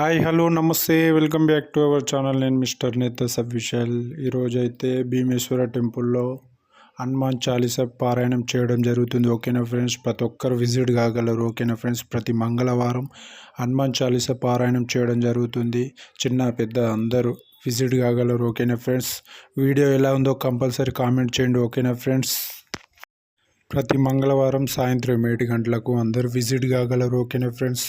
Hi hello నమస్తే. Welcome back to our channel. నేను mister Neta official ఈరోజు అయితే భీమేశ్వర టెంపుల్లో హనుమాన్ చాలీసా పారాయణం చేయడం జరుగుతుంది. ఓకేనా ఫ్రెండ్స్? ప్రతి ఒక్కరు విజిట్ కాగలరు. ఓకేనా ఫ్రెండ్స్? ప్రతి మంగళవారం హనుమాన్ చాలీసా పారాయణం చేయడం జరుగుతుంది. చిన్న పెద్ద అందరూ విజిట్ కాగలరు. ఓకేనా ఫ్రెండ్స్? వీడియో ఎలా ఉందో కంపల్సరీ కామెంట్ చేయండి. ఓకేనా ఫ్రెండ్స్? ప్రతి మంగళవారం సాయంత్రం ఏడు గంటలకు అందరూ విజిట్ కాగలరు. ఓకేనా ఫ్రెండ్స్?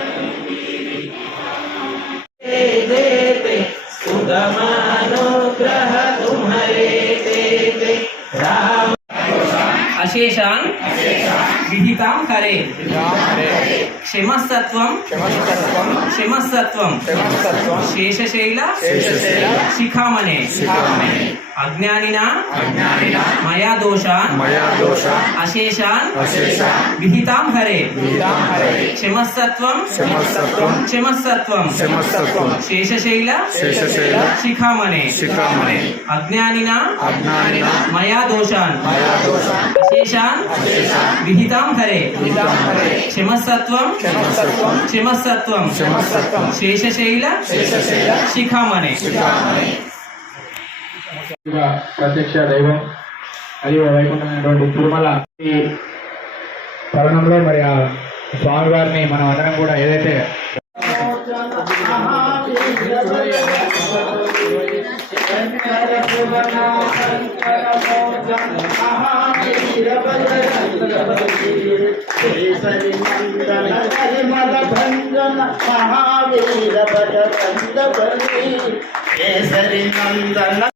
అశేషాన్ విహితాం కరే క్షమస్తత్వం క్షమస్తత్వం శేషశైల శిఖామణే अज्ञानिना? मया मया हरे। हरे। शिखामणे। शिखामणे। अज्ञानिना? अज्ञानिना। मया मया हरे। हरे। शिखामणे। शिखामणे। ప్రత్యక్ష దైవం మరియు వైకుంఠమైనటువంటి తిరుమల ఈ తరుణంలో మరి ఆ స్వామి స్వామివారిని మనం అందరం కూడా ఏదైతే మహావీర భజరంగ కేసరి నందన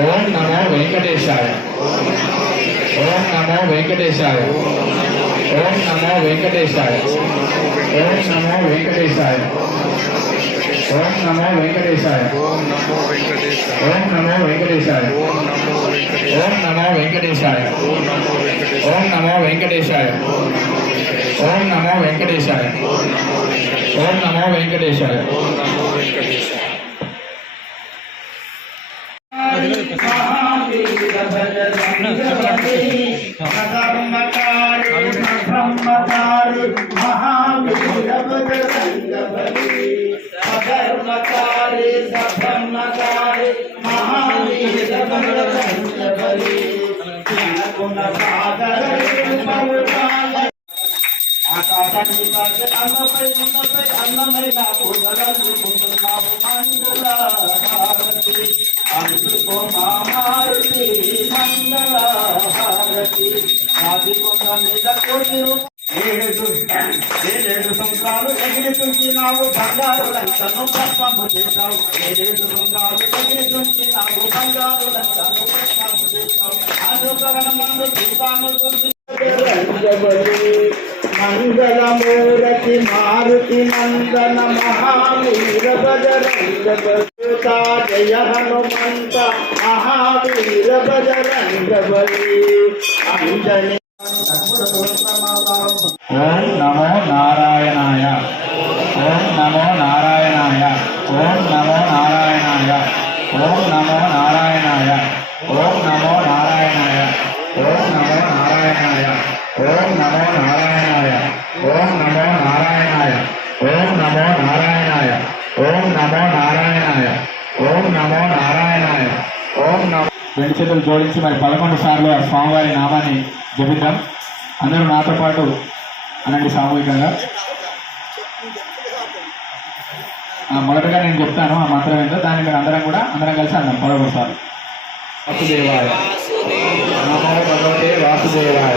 ఓం నమో వెంకటేశాయ ఓం నమో వెంకటేశాయ ఓం నమో వెంకటేశాయ ఓం నమో వెంకటేశాయ ఓం నమో వెంకటేశాయ ఓం నమో వెంకటేశాయ ఓం నమో వెంకటేశాయ ఓం నమో వెంకటేశాయ ఓం నమో వెంకటేశాయ ఓం నమో వెంకటేశాయ బ్రహ్మచారి అన్నమైన పూజలందుకుంటున్నాము మంగళ హారతి అందుకో మామారతి మంగళ హారతి ఆదికొండ మీద కోటి ఏడు ఏడేడు సంవత్సరాలు ఎగిరి తుంచినావు బంగారు లక్షను భస్మము చేశావు ఏడేడు సంవత్సరాలు ఎగిరి తుంచినావు బంగారు లక్షను భస్మము చేశావు అదొక ముందు దీపాను మంగళమూరతి మారుతి నందన మహావీర బజరంగ బలుతా జయ హనుమంత మహావీర బజరంగ బలి అంజని ఓం నమో నారాయణాయ ఓం నమో నారాయణాయ ఓం నమో నారాయణాయ ఓం నమో నారాయణాయ ఓం నమో నారాయణాయ ఓం నమో నారాయణాయ ఓం నమో నారాయణాయ ఓం నమో నారాయణాయ ఓం నమో నారాయణాయ ఓం నమో నారాయణాయ ఓం నమో నారాయణాయ ఓం నమో రెండు చేతులు జోడించి మరి పదకొండు సార్లు ఆ స్వామివారి నామాన్ని జపిద్దాం. అందరూ నాతో పాటు అనండి సామూహికంగా. మొదటగా నేను చెప్తాను ఆ మంత్రం ఏంటో దాన్ని మీరు అందరం కూడా అందరం కలిసి అందాం పదకొండు సార్లు. వాసుదేవాయ. నమో భగవతే వాసుదేవాయ.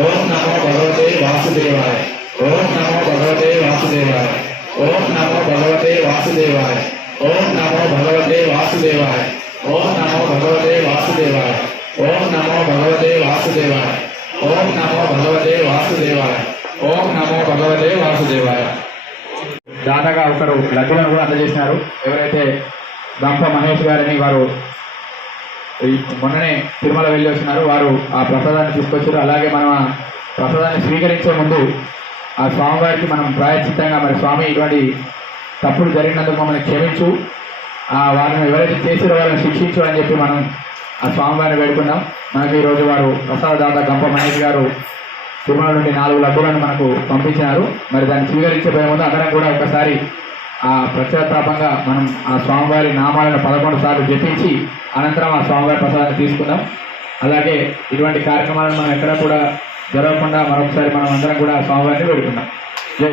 ఓం నమో భగవతే వాసుదేవాయ. ఓం నమో భగవతే వాసుదేవాయ. ఓం నమో భగవతే వాసుదేవాయ. ఓం నమో భగవతే వాసుదేవాయ. ఓం నమో భగవతే వాసుదేవాయ. ఓం నమో భగవతే వాసుదేవాయ. ఓం నమో భగవతే వాసుదేవాయ. ఓం నమో భగవతే వాసుదేవాయ. దాదాగా ఒకరు లడ్డులను కూడా అందజేసినారు. ఎవరైతే గంప మహేష్ గారని వారు మొన్ననే తిరుమల వెళ్ళి వచ్చినారు వారు ఆ ప్రసాదాన్ని తీసుకొచ్చారు. అలాగే మనం ఆ ప్రసాదాన్ని స్వీకరించే ముందు ఆ స్వామివారికి మనం ప్రాయశ్చిత్తంగా మరి స్వామి ఇటువంటి తప్పులు జరిగినందుకు మమ్మల్ని క్షమించు. వారిని ఎవరైతే చేసిన వాళ్ళని శిక్షించు అని చెప్పి మనం ఆ స్వామివారిని వేడుకున్నాం. మనకి ఈరోజు వారు ప్రసాదదాత గంప మహేష్ గారు తిరుమల నుండి నాలుగు లడ్డూలను మనకు పంపించినారు మరి దాన్ని స్వీకరించబోయే ముందు అందరం కూడా ఒకసారి ఆ ప్రత్యేకతాపంగా మనం ఆ స్వామివారి నామాలను పదకొండు సార్లు జపించి అనంతరం ఆ స్వామివారి ప్రసాదాన్ని తీసుకుందాం అలాగే ఇటువంటి కార్యక్రమాలను మనం ఎక్కడ కూడా జరగకుండా మరొకసారి మనం అందరం కూడా స్వామివారిని వేడుకుందాం